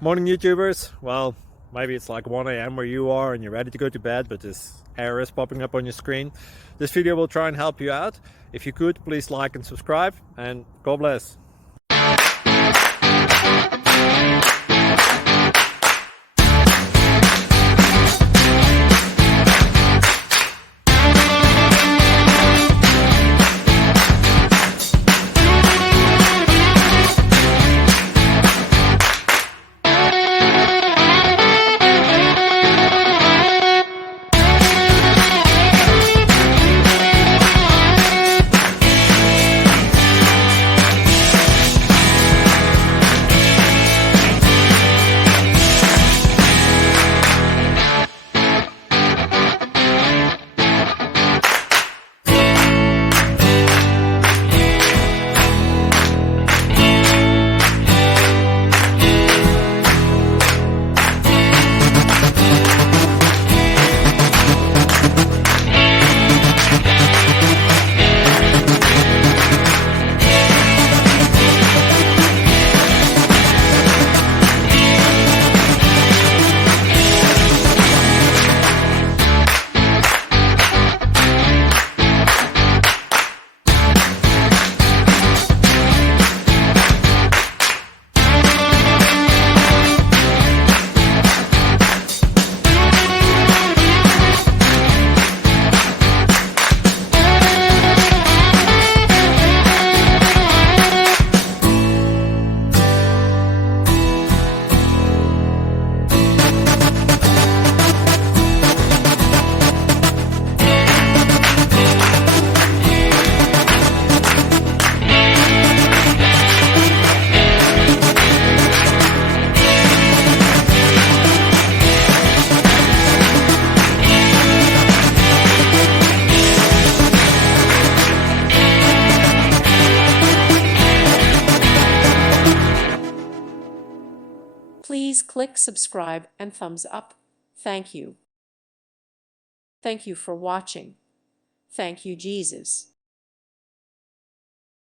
Morning YouTubers. Well, maybe it's like 1 a.m. where you are and you're ready to go to bed, but this error is popping up on your screen. This video will try and help you out. If you could, please like and subscribe, and God bless. Please click subscribe and thumbs up. Thank you. Thank you for watching. Thank you, Jesus.